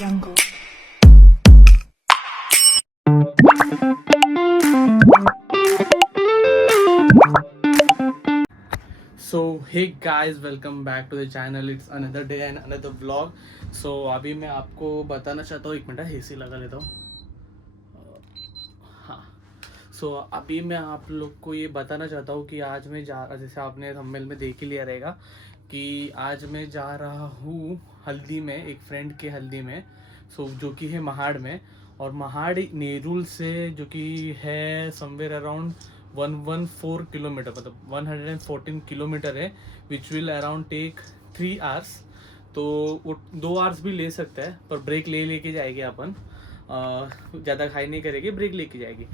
jungle. So hey guys, welcome back to the channel. It's another day and another vlog. So अभी मैं आपको बताना चाहता हूँ, एक मिनट AC लगा लेता हूँ. हाँ, सो अभी मैं आप लोग को ये बताना चाहता हूँ कि आज मैं जैसे आपने थंबनेल में देख ही लिया रहेगा कि आज मैं जा रहा हूँ हल्दी में, एक फ्रेंड के हल्दी में. सो जो कि है महाड़ में, और महाड़ नेरुल से जो कि है समवेयर अराउंड 114 किलोमीटर, मतलब 114 किलोमीटर है, which will around take 3 hours. तो वो 2 आवर्स भी ले सकता है, पर ब्रेक लेके जाएगी अपन. ज़्यादा खाई नहीं करेगी, ब्रेक लेके जाएगी.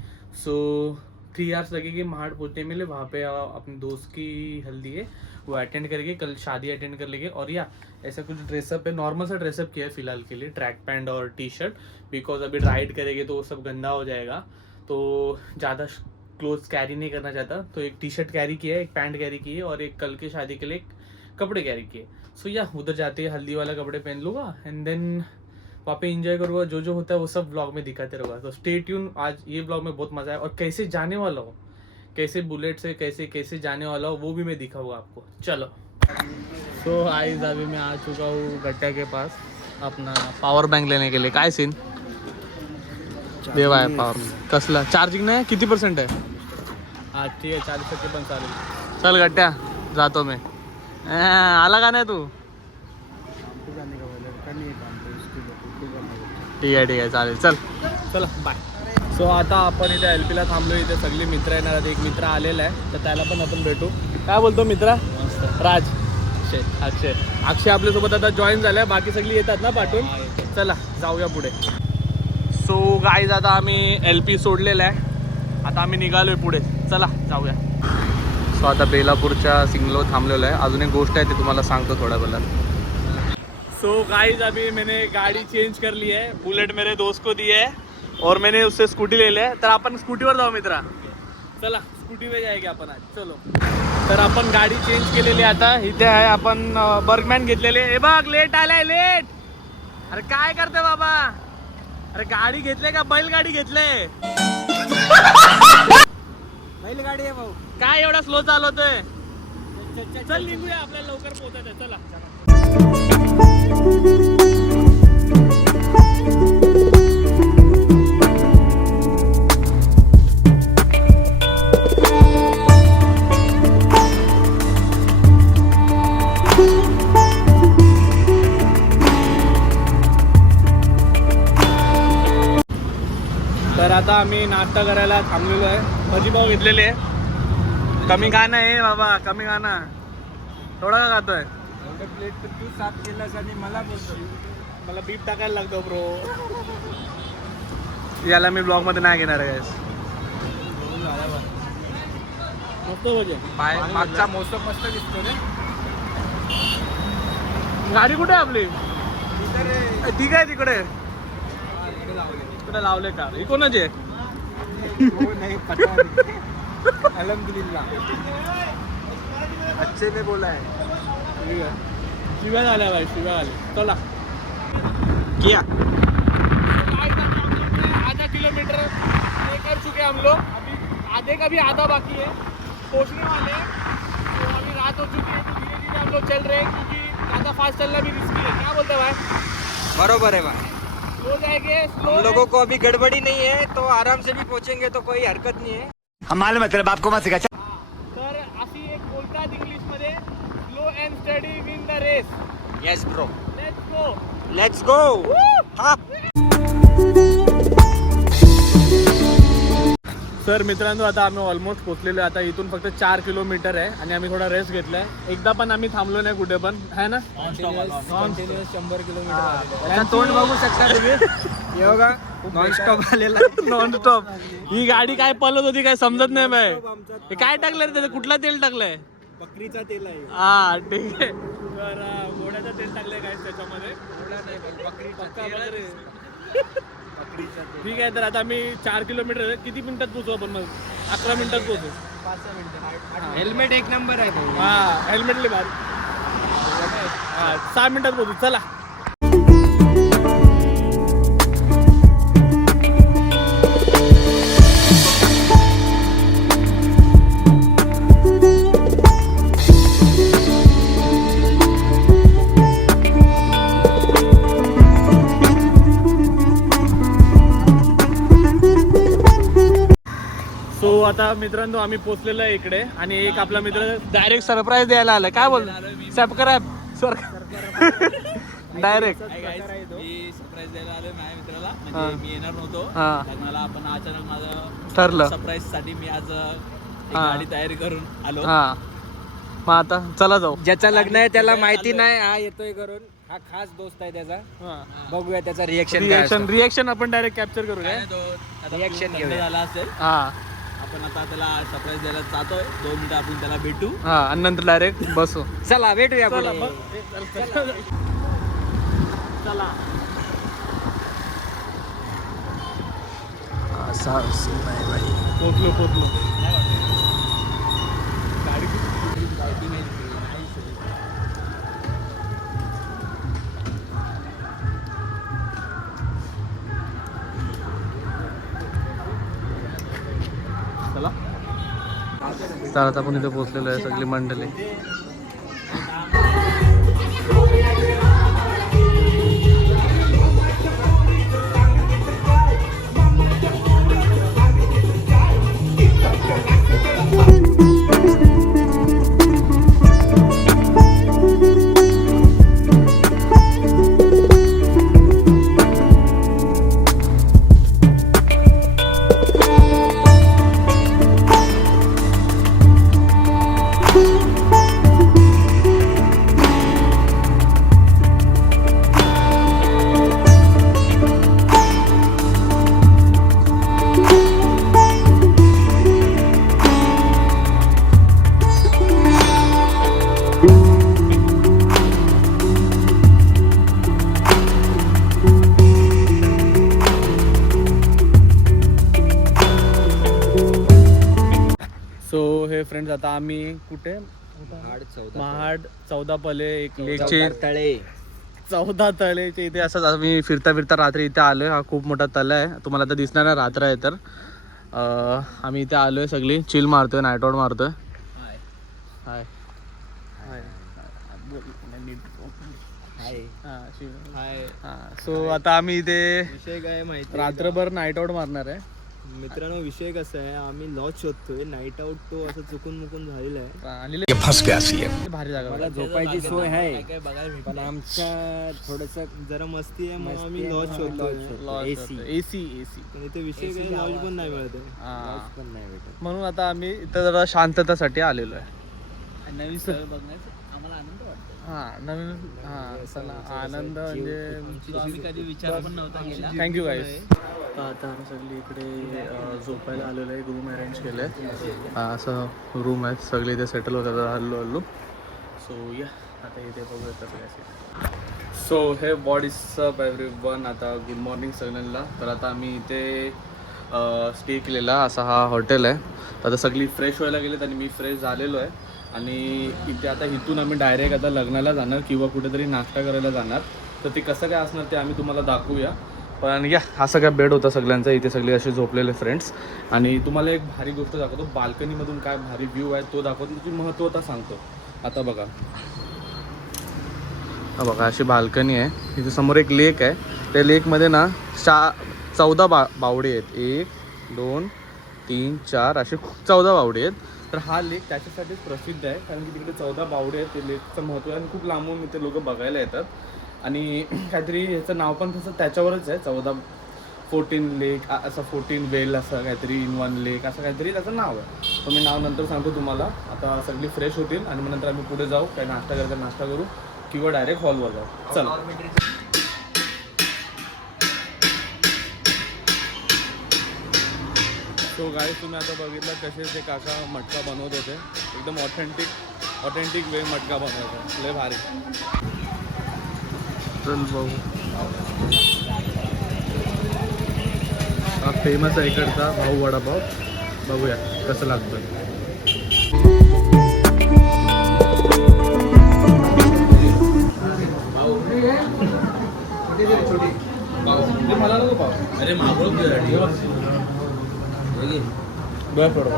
सो 3 आवर्स लगेगी महाड़ पहुँचने में. वहाँ पे अपने दोस्त की हल्दी है, वो अटेंड करेंगे. कल शादी अटेंड कर लेंगे. और या ऐसा कुछ ड्रेसअप है, नॉर्मल सा ड्रेसअप किया है फ़िलहाल के लिए, ट्रैक पैंट और टी शर्ट, बिकॉज अभी राइड करेंगे तो वो सब गंदा हो जाएगा, तो ज़्यादा क्लोथ्स कैरी नहीं करना चाहता. तो एक टी शर्ट कैरी किया है, एक पैंट कैरी की है, और एक कल के शादी के लिए कपड़े कैरी किए. सो या उधर जाते हैं, हल्दी वाला कपड़े पहन लूँगा एंड देन वहाँ पे एंजॉय करूँगा. जो होता है वो सब व्लॉग में दिखाते रहूँगा. तो स्टे ट्यून. आज ये व्लॉग में बहुत मज़ा है, और कैसे जाने वाला हूँ, कैसे बुलेट से कैसे जाने वाला हूँ, वो भी मैं दिखाऊँगा आपको. चलो. सो गाइस, अभी मैं आ चुका हूँ गट्टा के पास अपना पॉवर बैंक लेने के लिए. काय सीन देवा आहे पॉवर कसला चार्जिंग नाही, किती % आहे? हा ठीक आहे, 40% पण चालेल. चल गट्ट्या, जातो मी. आला का नाही तू? ठीक आहे चालेल, चल. चला बाय. सो आता आपण इथे LPला थांबलो. इथे सगळे मित्र येणार आहेत. एक मित्र आलेला आहे, तर त्याला पण आपण भेटू. काय बोलतो मित्रा? राज, अक्षय आपल्यासोबत आता जॉईन झालाय. बाकी सगळी येतात ना पाठवून. चला जाऊया पुढे. सो गाईज, आता आम्ही LP सोडलेला आहे. आता आम्ही निघालोय पुढे. चला जाऊया. सो आता बेलापूरच्या सिंगलो थांबलेलो आहे. अजून एक गोष्ट आहे, ती तुम्हाला सांगतो थोड्या वेळात. सो गाइस, अभी मैंने गाड़ी चेंज कर ली है. बुलेट मेरे दोस्त को दी है और मैंने उससे स्कूटी ले लिया है. तर आपण स्कूटीवर जाऊ मित्रा. चला स्कूटीवर जायगे आपण आज. चलो. तर आपण गाडी चेंज केलेली आता. इथे आहे आपण बर्गमॅन घेतलेले. हे बघ, लेट आलाय, लेट. अरे काय करते बाबा? अरे गाडी घेतले का बैलगाडी घेतले? बैलगाडी आहे भाऊ. काय एवढा स्लो चालवतोय? चल निघूया, आपल्याला लवकर पोहोचायचं. चला. तर आता आम्ही नाश्ता करायला थांबलेलो आहे. भजीपाव घेतलेले आहे. कमी खाणं आहे बाबा, कमी खाणं. थोडा का खातोय? प्लेट तर तू साफ केलास आणि मला बोलतो मला बीप टाकायला लागतो ब्रो. याला मी ब्लॉग मध्ये नाही घेणार आहे. मागचा मोसम मस्त दिसतो रे. गाडी कुठे आहे आपली? ठीक आहे, तिकडे लावले का? ही कोणाची आहे? अल्हम्दुलिल्लाह, अच्छे में बोला है. ठीक है, शिव्या झाल्या भाई, शिव्या झाल्या. चला किया. आधा किलोमीटर कर चुके हम लोग. अभी आधे का भी आधा बाकी है, पहुंचने वाले हैं. तो अभी रात हो चुकी है, तो धीरे धीरे हम लोग चल रहे हैं, क्योंकि ज़्यादा फास्ट चलना भी रिस्की है. क्या बोलते हैं भाई? बरोबर है भाई. स्लो जाएंगे. हम लोगों को अभी गड़बड़ी नहीं है, तो आराम से भी पहुंचेंगे, तो कोई हरकत नहीं है. हम मालूम है तेरे बाप को मत सिखा. तर अशी एक बोलतात इंग्लिश मध्ये, slow and steady win the race. Yes bro, let's go. हा. तर मित्रांनो, आता आम्ही ऑलमोस्ट पोहोचलेलो आहे. आता इथून फक्त 4 किलोमीटर आहे, आणि आम्ही थोडा रेस्ट घेतलाय. एकदा पण आम्ही थांबलो नाही कुठे पण, है ना? Continuous 100 kilometre. तोंड बघू शकता तुम्ही. योगा नॉन स्टॉप आलेला, नॉन स्टॉप. ही गाडी काय पळत होती काय समजत नाही बाय. हे काय टाकलं रे त्याचं? कुठला तेल टाकलंय? बकरीचा तेल आहे. हा ठीक आहे. तर घोड्याचं तेल टाकलंय काय त्याच्यामध्ये? घोडा नाही, बकरीचा. ठीक आहे. तर आता आम्ही 4 किलोमीटर, किती मिनिटात पोहोचू आपण? मग 11 मिनिटात पोहोचू. 5 मिनिटं. हेल्मेट एक नंबर आहे. हा, हेल्मेट ले भारी. 6 मिनिटात पोहोचू. चला. सो आता मित्रांनो आम्ही पोहोचलेलो आहे इकडे आणि एक आपला मित्र डायरेक्ट सरप्राईज द्यायला आला. काय बोल सबस्क्राईब डायरेक्ट मी सरप्राईज द्यायला आलोय माझ्या मित्राला. म्हणजे मी येणार नव्हतो लग्नाला, पण अचानक माझं ठरलं सरप्राईज साठी मी आज एक गाडी तयारी करून आलो. हा मग आता चला जाऊ. ज्याचं लग्न आहे त्याला माहिती नाही, हा येतोय करून. हा खास दोस्त आहे त्याचा. बघूया त्याचा रिएक्शन आपण डायरेक्ट कॅप्चर करूया. रिएक्शन झाला असेल. हा आपण आता त्याला सरप्राईज द्यायला जातोय. 2 मिनिटं आपण त्याला भेटू. हा आणि नंतर डायरेक्ट बसू. चला भेटूया. चला पोचलो चालत आपण इथे पोहोचलेलो आहे सगळी मंडळी. सो हे फ्रेंड्स आता आम्ही कुठे महाड 14 पले एक लेकचे तळे 14 तळेचे इथे असंच आम्ही फिरता रात्री इथे आलोय. हा खूप मोठा तळ आहे, तुम्हाला आता दिसणार नाही रात्र आहे तर. आम्ही इथे आलोय, सगळी चिल मारतोय, नाईट आउट मारतोय. हाय सो आता आम्ही इथे विषय काय माहिती रात्रभर नाईट आउट मारणार आहे. मित्रांनो, विषय कसा आहे, आम्ही लॉज शोधतोय. नाईट आउट तो असं चुकून मुकून झालेला आहे. भारी जागा मला झोपायची सोय आहे, काय बघायला पण आमच्या थोडस जरा मस्ती आहे म्हणून आम्ही लॉज शोधतोय. एसी पण इथे विषय काय, लॉज पण नाही मिळत आहे. पण नाही भेटत. म्हणून आता आम्ही इथं जरा शांततासाठी आलेलो आहे. नवीन स्थळ बघण्याचा आम्हाला आनंद वाटतो. नवीन चला आनंद म्हणजे आम्ही कधी विचार पण नव्हता केला. थँक्यू गाईस. आता आम्ही सगळी इकडे झोपायला आलेलो आहे. रूम अरेंज केलं आहे, असं रूम आहे, सगळे इथे सेटल होतात हल्लू. सो या आता इथे बघूया कसं. सो हे बॉडीज अप एव्हरीवन. आता गुड मॉर्निंग सगळ्यांना. तर आता आम्ही इथे स्टे केलेला असा हा हॉटेल आहे. आता सगळी फ्रेश व्हायला गेलेत आणि मी फ्रेश झालेलो आहे. आणि इथे आता इथून आम्ही डायरेक्ट आता लग्नाला जाणार किंवा कुठेतरी नाश्ता करायला जाणार. तर ते कसं काय असणार ते आम्ही तुम्हाला दाखवूया. पण या हा सगळा बेड होता सगळ्यांचा, इथे सगळे असे झोपलेले फ्रेंड्स. आणि तुम्हाला एक भारी गोष्ट दाखवतो, बाल्कनीमधून काय भारी व्ह्यू आहे तो दाखवतो, त्याची महत्त्वता सांगतो. आता बघा, हा बघा अशी बाल्कनी आहे. इथे समोर एक लेक आहे. त्या लेकमध्ये ना 14 बावडे आहेत. 1 2 3 4 असे 14 बावडे आहेत. तर हा लेक त्याच्यासाठीच प्रसिद्ध आहे, कारण की तिकडे 14 बावडे आहेत. ते लेकचं महत्त्व आहे आणि खूप लांबून इथे लोक बघायला येतात. आणि काहीतरी ह्याचं नाव पण तसं त्याच्यावरच आहे, 14 लेक असं 14 वेल असं काहीतरी इन वन लेक असं काहीतरी त्याचं नाव आहे. तर मी नाव नंतर सांगतो तुम्हाला. आता सगळी फ्रेश होतील आणि मग नंतर आम्ही पुढे जाऊ, काही नाश्ता करायचा नाश्ता करू किंवा डायरेक्ट हॉलवर जाऊ. चला. सो गाईस, तुम्ही आता बघितलं कसे ते काका मटका बनवत होते. एकदम ऑथेंटिक वे मटका बनवतो, लय भारी. चल बघू, हा फेमस आहे इकडचा भाऊ वडापाव. बघूया कसं लागतं. मला नको पाव. अरे मागवलं बरं थोडं.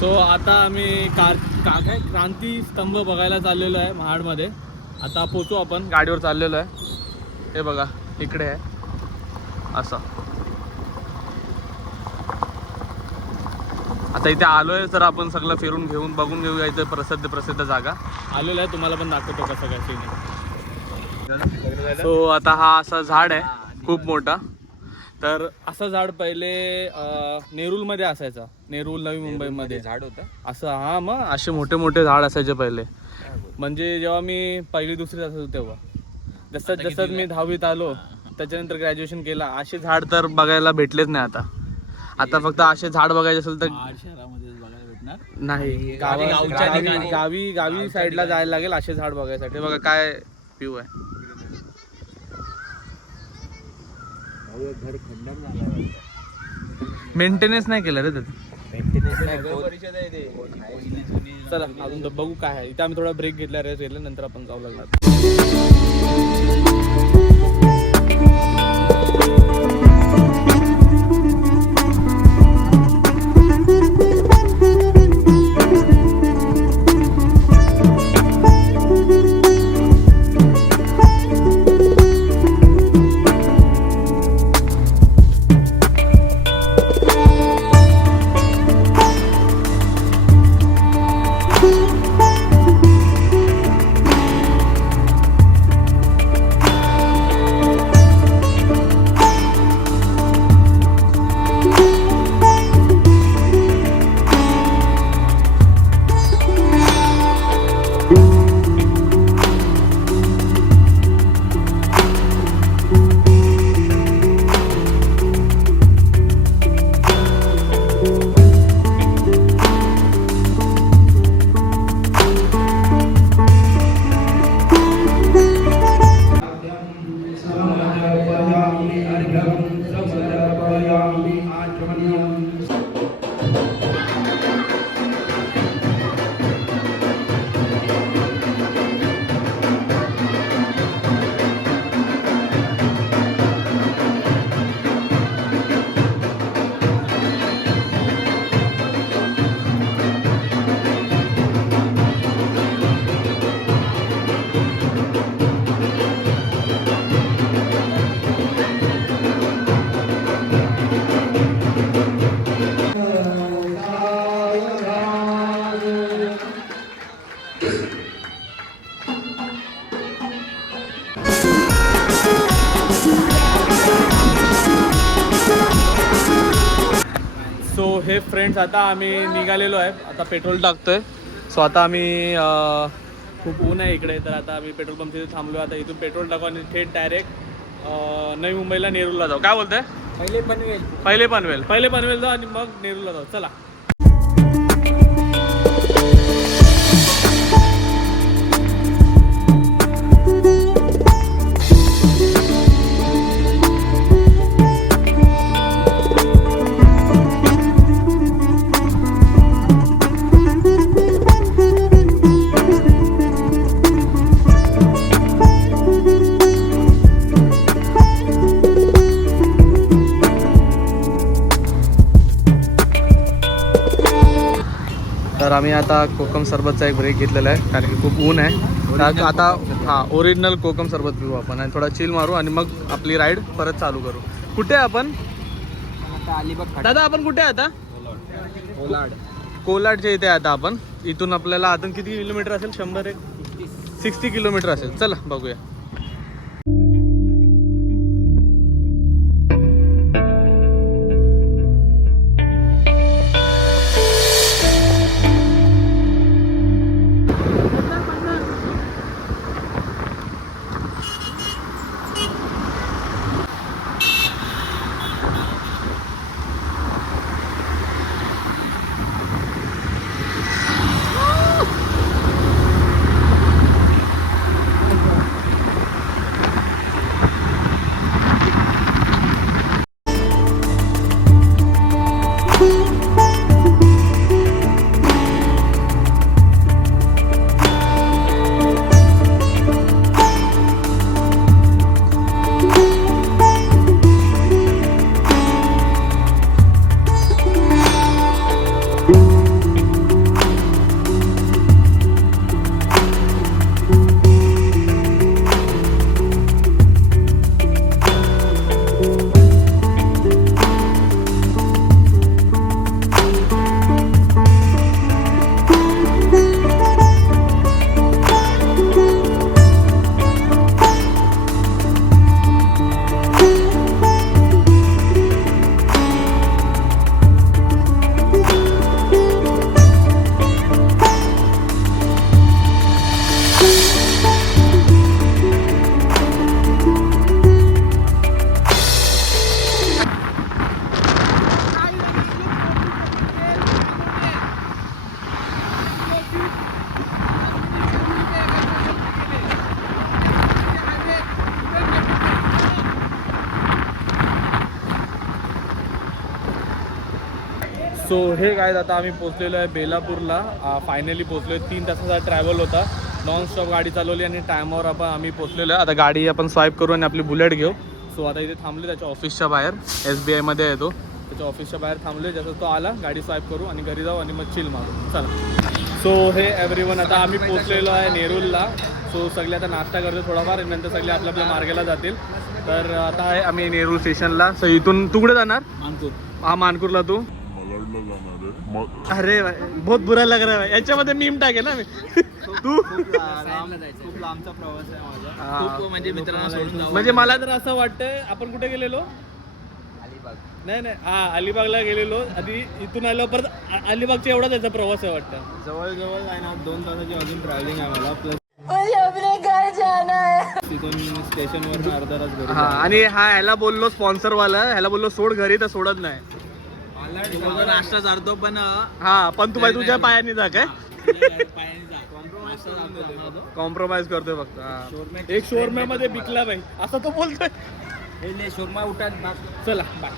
सो आता आम्ही क्रांती स्तंभ बघायला चाललेलो आहे महाडमध्ये. आता पोचू आपण, गाडीवर चाललेलो आहे. हे बघा इकडे आहे असं. आता इथे आलोय तर आपण सगळं फिरून घेऊन बघून घेऊया. इथे प्रसिद्ध जागा आलेलो आहे, तुम्हाला पण दाखवतो कसं काय सीन आहे. सो आता हा असा झाड आहे खूप मोठा. तर असं झाड पहिले नेरूलमध्ये असायचा, नेरूल नवी मुंबईमध्ये झाड होतं असं. हा मग असे मोठे मोठे झाड असायचे पहिले. म्हणजे जेव्हा मी पहिली दुसरीत असायचो तेव्हा, जसं मी 10वीत आलो त्याच्यानंतर ग्रॅज्युएशन केला, असे झाड तर बघायला भेटलेच नाही आता. आता फक्त असे झाड बघायचे असेल तर नाही, गावी साईडला जायला लागेल असे झाड बघायसाठी. बघा काय व्ह्यू आहे. घर खंडर झाला, मेंटेनन्स नाही केलं रे त्याचं. चला अजून बघू काय आहे इथे. आम्ही थोडा ब्रेक घेतला, रेस्ट घेतला, नंतर आपण जाऊ लागणार. सो हे फ्रेंड्स, आता आम्ही निघालेलो आहे. आता पेट्रोल टाकतोय. सो आता आम्ही खूप ऊन आहे इकडे, तर आता आम्ही पेट्रोल पंप तिथे थांबलो. आता इथून पेट्रोल टाकू आणि थेट डायरेक्ट नवी मुंबईला नेरूलला जाऊ. काय बोलतंय? पहिले पनवेल जाऊ आणि मग नेरूलला जाऊ. चला. तर आम्ही आता कोकम सरबतचा एक ब्रेक घेतलेला आहे, कारण की खूप ऊन आहे. तर आता हां ओरिजिनल कोकम सरबत पिऊ आपण आणि थोडा चिल मारू आणि मग आपली राईड परत चालू करू. कुठे आहे आपण दादा? आपण कुठे आहे आता? कोलाडच्या इथे आहे आता आपण. इथून आपल्याला अजून किती किलोमीटर असेल? 60 किलोमीटर असेल. चला बघूया. सो हे काय आता आम्ही पोचलेलो आहे बेलापूरला. फायनली पोचलो आहे. 3 तासाचा ट्रॅव्हल होता. नॉनस्टॉप गाडी चालवली आणि टायमावर आम्ही पोचलेलो आहे. आता गाडी आपण स्वाईप करू आणि आपली बुलेट घेऊ. सो आता इथे थांबले त्याच्या ऑफिसच्या बाहेर. SBI मध्ये आहे तो. त्याच्या ऑफिसच्या बाहेर थांबले. जसं तो आला गाडी स्वाईप करू आणि घरी जाऊ आणि मग चिल मारू. चला. सो हे एव्हरीवन आता आम्ही पोचलेलो आहे नेरूलला. सो सगळे आता नाश्ता करतो थोडाफार आणि नंतर सगळे आपल्या आपल्या मार्गाला जातील. तर आता आहे आम्ही नेरूल स्टेशनला. सो इथून तू कुठे जाणार? मानपूर. हा मानपूरला. तू? अरे बहुत बुरा लग रहा है. याच्यामध्ये मीम टाकेल ना मी. तू? खूप लांबचा प्रवास आहे माझा. खूप म्हणजे मित्रांना सोडून जाऊ. म्हणजे मला तर असं वाटतंय आपण कुठे गेलेलो? नाही हा अलिबागला गेलेलो. आधी इथून आलो परत अलिबागच्या एवढा त्याचा प्रवास आहे वाटतं. जवळजवळ आहे ना 2 तासाची अजून ट्रॅव्हलिंग आहे मला. प्लस तिथून स्टेशनवर अर्धा तास घरी. हा आणि ह्याला बोललो स्पॉन्सर वाला, ह्याला बोललो सोड घरी तर सोडत नाही. नाश्ता चालतो पण हा पण तू बाई तुझ्या पायाने जा काय कॉम्प्रोमाइज करतोय फक्त. एक शोरम्यामध्ये बिकला बाई असं तो बोलतोय. शोरमा उठा. चला बाय.